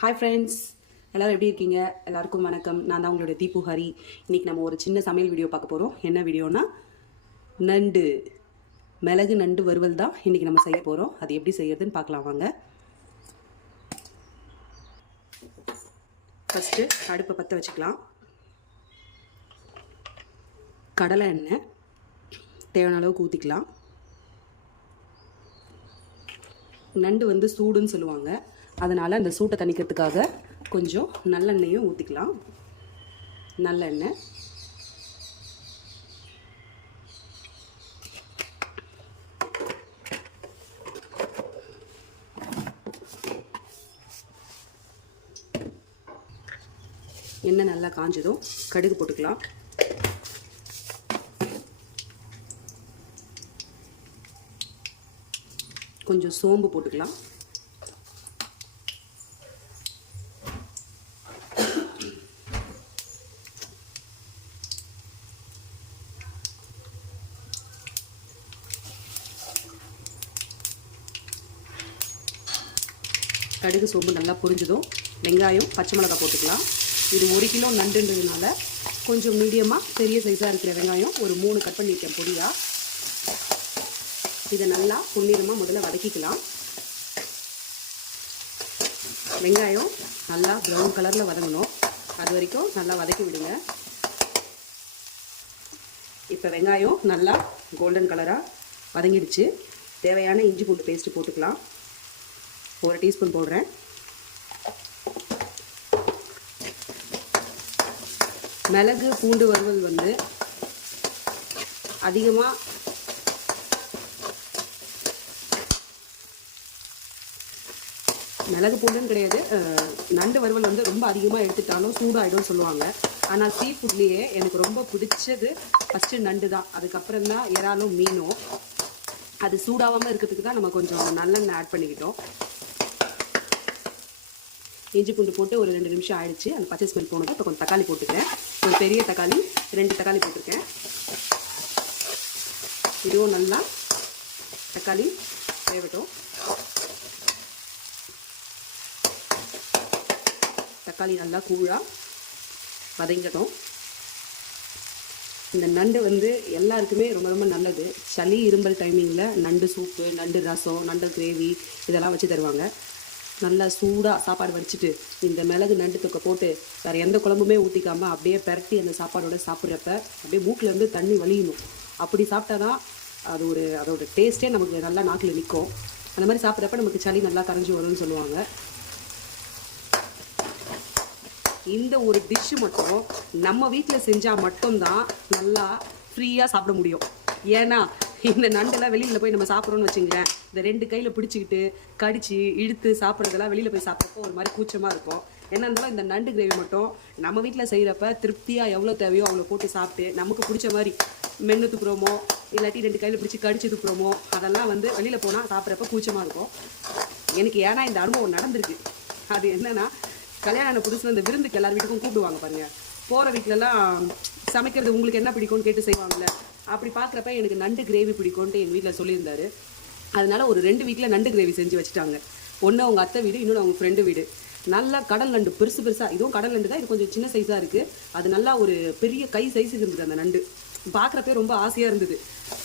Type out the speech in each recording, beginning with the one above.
Hi friends, எல்லோரும் எப்படி இருக்கீங்க? எல்லாருக்கும் வணக்கம். நான் தான் உங்களுடைய தீபு ஹரி. இன்றைக்கி நம்ம ஒரு சின்ன சமையல் வீடியோ பார்க்க போகிறோம். என்ன வீடியோனா, நண்டு மிளகு நண்டு வறுவல் தான் இன்றைக்கி நம்ம செய்ய போகிறோம். அது எப்படி செய்யறதுன்னு பார்க்கலாம் வாங்க. ஃபஸ்ட்டு அடுப்பை பற்ற வச்சுக்கலாம். கடலை எண்ணெய் தேவையான அளவுக்கு ஊற்றிக்கலாம். நண்டு சூடுன்னு சொல்லுவாங்க, அதனால் அந்த சூட்டை தணிக்கிறதுக்காக கொஞ்சம் நல்லெண்ணெயும் ஊற்றிக்கலாம். நல்லெண்ணெய் எண்ணெய் நல்லா காஞ்சதும் கடுகு போட்டுக்கலாம். கொஞ்சம் சோம்பு போட்டுக்கலாம். கடுகு சோம்பு நல்லா பொரிஞ்சதும் வெங்காயம் பச்சை மிளகாய் போட்டுக்கலாம். இது 1 கிலோ நண்டுன்றதுனால கொஞ்சம் மீடியமாக பெரிய சைஸாக இருக்கிற வெங்காயம் ஒரு 3 கட் பண்ணியிருக்கேன் பொடியாக. இதை நல்லா பொன்னிறமாக முதல்ல வதக்கிக்கலாம். வெங்காயம் நல்லா ப்ரௌன் கலரில் வதங்கணும், அது வரைக்கும் நல்லா வதக்கி விடுங்க. இப்போ வெங்காயம் நல்லா கோல்டன் கலராக வதங்கிடுச்சு. தேவையான இஞ்சி பூண்டு பேஸ்ட்டு போட்டுக்கலாம். 1 டீஸ்பூன் போடுறேன். மிளகு பூண்டு வறுவல் அதிகமாக மிளகு பூண்டுன்னு கிடையாது, நண்டு வறுவல் ரொம்ப அதிகமாக எடுத்துட்டாலும் சூடாகிடும் சொல்லுவாங்க. ஆனால் சீ ஃபுட்லேயே எனக்கு ரொம்ப பிடிச்சது ஃபஸ்ட்டு நண்டு தான். அதுக்கப்புறம் தான் இறாலும் மீனும். அது சூடாகாமல் இருக்கிறதுக்கு தான் நம்ம கொஞ்சம் நல்லெண்ணெய் ஆட் பண்ணிக்கிட்டோம். இஞ்சி பூண்டு போட்டு ஒரு 2 நிமிஷம் ஆயிடுச்சு. அந்த பச்சை ஸ்மெல் போனது. இப்போ கொஞ்சம் தக்காளி போட்டுக்கிறேன். ஒரு பெரிய தக்காளி 2 தக்காளி போட்டிருக்கேன். இதுவும் நல்லா தக்காளி வேகட்டும். தக்காளி நல்லா கூழாக வதங்கட்டும். இந்த நண்டு எல்லாருக்குமே ரொம்ப ரொம்ப நல்லது. சளி இரும்பல் டைமிங்கில் நண்டு சூப்பு, நண்டு ரசம், நண்டு கிரேவி இதெல்லாம் வச்சு தருவாங்க. நல்லா சூடாக சாப்பாடு வடிச்சிட்டு இந்த மிளகு நண்டு தொக்கை போட்டு வேறு எந்த குழம்புமே ஊற்றிக்காமல் அப்படியே பெரட்டி அந்த சாப்பாடோட சாப்பிட்றப்ப அப்படியே மூக்கிலேருந்து தண்ணி வலியணும். அப்படி சாப்பிட்டா தான் அதோட டேஸ்ட்டே நமக்கு நல்லா நாக்கில் நிற்கும். அந்த மாதிரி சாப்பிட்றப்ப நமக்கு சளி நல்லா கரைஞ்சி வரும்னு சொல்லுவாங்க. இந்த ஒரு டிஷ்ஷு மட்டும் நம்ம வீட்டில் செஞ்சால் மட்டும்தான் நல்லா ஃப்ரீயாக சாப்பிட முடியும். ஏன்னா இந்த நண்டெல்லாம் வெளியில் போய் நம்ம சாப்பிட்றோன்னு வச்சுங்களேன், இந்த 2 கையில் பிடிச்சிக்கிட்டு கடிச்சு இழுத்து சாப்பிட்றதெல்லாம் வெளியில் போய் சாப்பிட்றப்போ ஒரு மாதிரி கூச்சமாக இருக்கும். என்ன இருந்தாலும் இந்த நண்டு கிரேவி மட்டும் நம்ம வீட்டில் செய்கிறப்ப திருப்தியாக எவ்வளோ தேவையோ அவ்வளோ போட்டு சாப்பிட்டு நமக்கு பிடிச்ச மாதிரி மென்று துப்புறோமோ இல்லாட்டி 2 கையில் பிடிச்சி கடிச்சு துப்புறோமோ அதெல்லாம் வெளியில் போனால் சாப்பிட்றப்ப கூச்சமாக இருக்கும். எனக்கு ஏன்னா இந்த அனுபவம் நடந்திருக்கு. அது என்னென்னா, கல்யாணம் புதுசில் இந்த விருந்துக்கு எல்லார் வீட்டுக்கும் கூப்பிடுவாங்க பாருங்கள். போகிற வீட்டிலலாம் சமைக்கிறது உங்களுக்கு என்ன பிடிக்கும்னு கேட்டு செய்வாங்கள்ல, அப்படி பார்க்குறப்ப எனக்கு நண்டு கிரேவி பிடிக்கும்ன்ட்டு எங்கள் வீட்டில் சொல்லியிருந்தாரு. அதனால ஒரு 2 வீட்டில் நண்டு கிரேவி செஞ்சு வச்சுட்டாங்க. ஒன்று அவங்க அத்தை வீடு, இன்னொன்று அவங்க ஃப்ரெண்டு வீடு. நல்லா கடல் நண்டு பெருசாக, இதுவும் கடல் நண்டு தான். இது கொஞ்சம் சின்ன சைஸாக இருக்குது. அது நல்லா ஒரு பெரிய கை சைஸுக்கு இருந்தது அந்த நண்டு. பார்க்குறப்பே ரொம்ப ஆசையாக இருந்தது.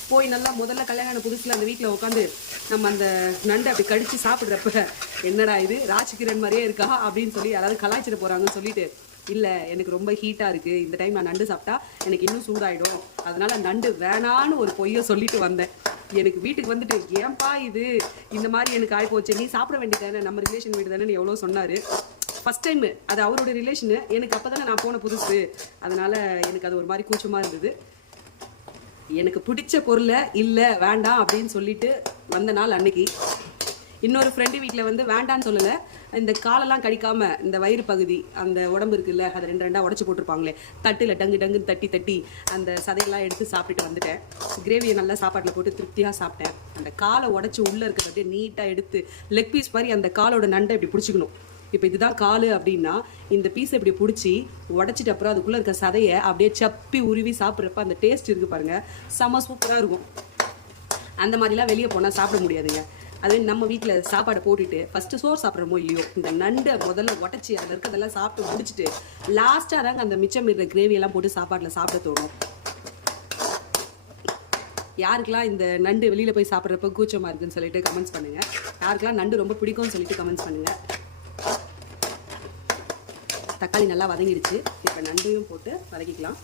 போய் நல்லா முதல்ல கல்யாணம் புதுசில் அந்த வீட்டில் உட்காந்து நம்ம அந்த நண்டை அப்படி கடித்து சாப்பிட்றப்ப என்னடா இது ராஜ்கிரண் மாதிரியே இருக்கா அப்படின்னு சொல்லி யாராவது கலாய்ச்சிட்டு போகிறாங்கன்னு சொல்லிட்டு, இல்லை எனக்கு ரொம்ப ஹீட்டாக இருக்குது, இந்த டைம் நான் நண்டு சாப்பிட்டா எனக்கு இன்னும் சூடாயிடும், அதனால் நண்டு வேணான்னு ஒரு பொய்யை சொல்லிட்டு வந்தேன். எனக்கு வீட்டுக்கு ஏன்பா இது இந்த மாதிரி எனக்கு ஆகிப்போச்சு, நீ சாப்பிட வேண்டியதானே, நம்ம ரிலேஷன் வீடு தானே எவ்வளோ சொன்னார். ஃபஸ்ட் டைமு அது அவருடைய ரிலேஷனு, எனக்கு அப்போ தானே நான் போன புதுசு. அதனால் எனக்கு அது ஒரு மாதிரி கூச்சமாக இருந்தது. எனக்கு பிடிச்ச பொருளை இல்லை வேண்டாம் அப்படின்னு சொல்லிட்டு வந்த நாள் அன்னைக்கு. இன்னொரு ஃப்ரெண்டு வீட்டில் வேண்டான்னு சொல்லலை, இந்த காலெல்லாம் கடிக்காமல் இந்த வயிறு பகுதி அந்த உடம்பு இருக்குல்ல, அதை 2 உடச்சி போட்டிருப்பாங்களே, தட்டில் டங்குன்னு தட்டி அந்த சதையெல்லாம் எடுத்து சாப்பிட்டுட்டு வந்துட்டேன். கிரேவியை நல்லா சாப்பாட்டில் போட்டு திருப்தியாக சாப்பிட்டேன். அந்த காலை உடச்சி உள்ளே இருக்கிறதே நீட்டாக எடுத்து லெக் பீஸ் மாதிரி அந்த காலோட நண்டை இப்படி பிடிச்சிக்கணும். இப்போ இதுதான் கால் அப்படின்னா இந்த பீஸை இப்படி பிடிச்சி உடச்சிட்டு அப்புறம் அதுக்குள்ளே இருக்க சதையை அப்படியே சப்பி உருவி சாப்பிட்றப்ப அந்த டேஸ்ட் இருக்குது பாருங்கள், செம சூப்பராக இருக்கும். அந்த மாதிரிலாம் வெளியே போனால் சாப்பிட முடியாதுங்க. அதே நம்ம வீட்டில் சாப்பாடை போட்டுட்டு ஃபஸ்ட்டு சோறு சாப்பிட்றமோ இல்லையோ இந்த நண்டை முதல்ல உடச்சி அதில் இருக்கிறதெல்லாம் சாப்பிட்டு முடிச்சுட்டு லாஸ்ட்டாக தாங்க அந்த மிச்சம் இருக்கிற கிரேவியெல்லாம் போட்டு சாப்பாட்டில் சாப்பிட தோணும். யாருக்கெல்லாம் இந்த நண்டு வெளியில் போய் சாப்பிட்றப்ப கூச்சமாக இருக்குன்னு சொல்லிட்டு கமெண்ட்ஸ் பண்ணுங்கள். யாருக்கெல்லாம் நண்டு ரொம்ப பிடிக்கும்னு சொல்லிட்டு கமெண்ட்ஸ் பண்ணுங்கள். தக்காளி நல்லா வதங்கிடுச்சு. இப்போ நண்டையும் போட்டு வதக்கிக்கலாம்.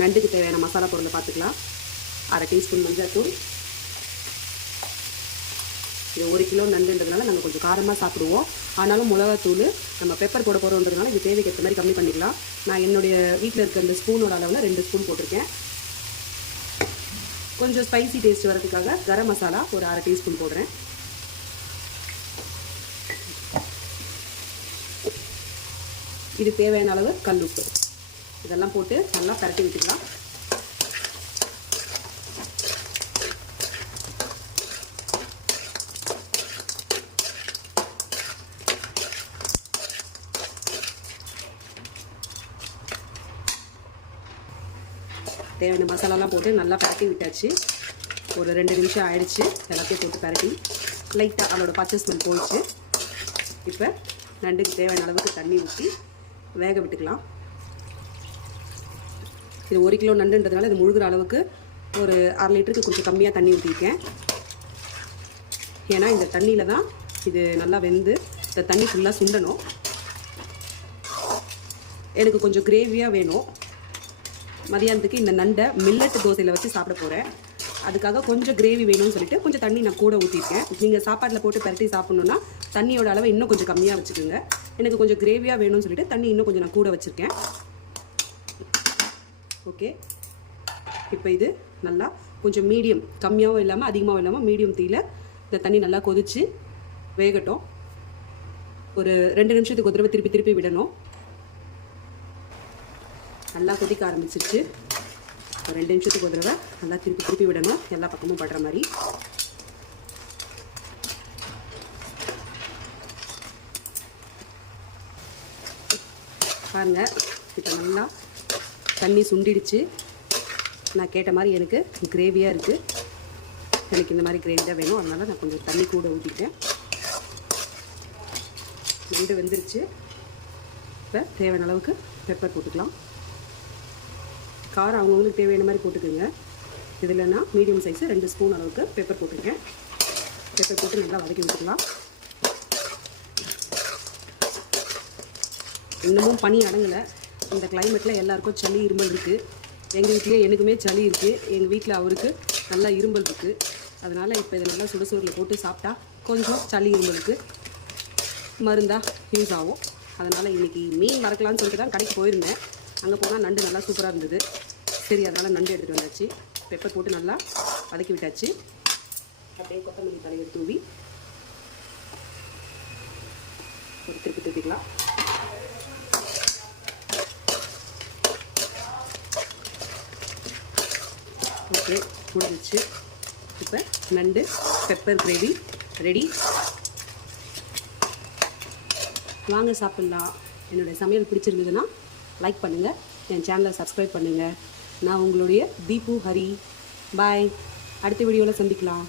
நண்டுக்கு தேவையான மசாலா பொருளை பார்த்துக்கலாம். 1/2 டீஸ்பூன் மஞ்சள் தூள். இது 1 கிலோ நண்டுன்றதுனால நாங்கள் கொஞ்சம் காரமாக சாப்பிடுவோம். ஆனாலும் மிளகாத்தூள் நம்ம பெப்பர் போட போகிறோன்றதுனால இது தேவைக்கு ஏற்ற மாதிரி கம்மி பண்ணிக்கலாம். நான் என்னுடைய வீட்டில் இருக்க இந்த ஸ்பூனோட அளவில் 2 ஸ்பூன் போட்டிருக்கேன். கொஞ்சம் ஸ்பைசி டேஸ்ட் வரதுக்காக கரம் மசாலா ஒரு 1/2 டீஸ்பூன் போடுறேன். இது தேவையான அளவு கல் உப்பு இதெல்லாம் போட்டு நல்லா பரட்டி விட்டுக்கலாம். தேவையான மசாலாலாம் போட்டு நல்லா பரட்டி விட்டாச்சு. ஒரு 2 நிமிஷம் ஆயிடுச்சு. எல்லாத்தையும் போட்டு பரட்டி லைட்டாக அதோட பச்சை ஸ்மெல் போயிடுச்சு. இப்போ நண்டுக்கு தேவையான அளவுக்கு தண்ணி ஊற்றி வேக விட்டுக்கலாம். இது 1 கிலோ நண்டுன்றதுனால இது முழுகிற அளவுக்கு ஒரு 1/2 லிட்டருக்கு கொஞ்சம் கம்மியாக தண்ணி ஊற்றிருக்கேன். ஏன்னா இந்த தண்ணியில் தான் இது நல்லா வெந்து இந்த தண்ணி ஃபுல்லாக சுண்டணும். எனக்கு கொஞ்சம் கிரேவியாக வேணும். மதியானத்துக்கு இந்த நண்டை மில்லட் தோசையில் வச்சு சாப்பிட போகிறேன். அதுக்காக கொஞ்சம் கிரேவி வேணும்னு சொல்லிட்டு கொஞ்சம் தண்ணி நான் கூட ஊற்றிருக்கேன். நீங்கள் சாப்பாட்டில் போட்டு பரட்டி சாப்பிட்ணுன்னா தண்ணியோட அளவை இன்னும் கொஞ்சம் கம்மியாக வச்சுக்கோங்க. எனக்கு கொஞ்சம் கிரேவியாக வேணும்னு சொல்லிட்டு தண்ணி இன்னும் கொஞ்சம் நான் கூட வச்சுருக்கேன். ஓகே, இப்போ இது நல்லா கொஞ்சம் மீடியம், கம்மியாகவும் இல்லாமல் அதிகமாகவும் இல்லாமல் மீடியம் தீயில் இந்த தண்ணி நல்லா கொதித்து வேகட்டும். ஒரு 2 நிமிஷத்துக்கு ஒரு தடவை திருப்பி திருப்பி விடணும். நல்லா கொதிக்க ஆரம்பிச்சிருச்சு. ஒரு 2 நிமிஷத்துக்கு ஒரு தடவை நல்லா திருப்பி திருப்பி விடணும், எல்லா பக்கமும் படுற மாதிரி. பாருங்கள், இப்போ நல்லா தண்ணி சுண்டிடுச்சு. நான் கேட்ட மாதிரி எனக்கு கிரேவியாக இருக்குது. எனக்கு இந்த மாதிரி கிரேவி தான் வேணும். அதனால் நான் கொஞ்சம் தண்ணி கூட ஊற்றிட்டேன். நண்டு வெந்துருச்சு. இப்போ தேவையான அளவுக்கு பெப்பர் போட்டுக்கலாம். காரம் அவங்கவுங்களுக்கு தேவையான மாதிரி போட்டுக்கோங்க. இதில் நான் மீடியம் சைஸு 2 ஸ்பூன் அளவுக்கு பெப்பர் போட்டிருக்கேன். பெப்பர் போட்டு நல்லா வதக்கி விட்டுக்கலாம். இன்னமும் பனி அடங்கலை. இந்த கிளைமேட்டில் எல்லாருக்கும் சளி இருமல் இருக்குது. எங்கள் வீட்லேயே எனக்குமே சளி இருக்குது. எங்கள் வீட்டில் அவருக்கு நல்லா இருமல் இருக்குது. அதனால் இப்போ இதை நல்லா சுடுசோறில் போட்டு சாப்பிட்டா கொஞ்சம் சளி இருமலுக்கு மருந்தாக யூஸ் ஆகும். அதனால் இன்றைக்கி மீன் வறுக்கலான்னு சொல்லிட்டு தான் கடைக்கு போயிருந்தேன். அங்கே போனால் நண்டு நல்லா சூப்பராக இருந்தது. சரி, அதனால் நண்டு எடுத்துகிட்டு வந்தாச்சு. பெப்பர் போட்டு நல்லா வதக்கி விட்டாச்சு. அப்படியே கொத்தமல்லி தலையை தூவி ஒரு திருப்பி தூக்கிக்கலாம். ஓகே, முடிஞ்சிச்சு. இப்போ நண்டு பெப்பர் கிரேவி ரெடி. வாங்க சாப்பிட்லாம். என்னுடைய சமையல் பிடிச்சிருந்ததுன்னா லைக் பண்ணுங்கள், என் சேனலை சப்ஸ்கிரைப் பண்ணுங்கள். நான் உங்களுடைய தீபு ஹரி. பாய். அடுத்த வீடியோவில் சந்திக்கலாம்.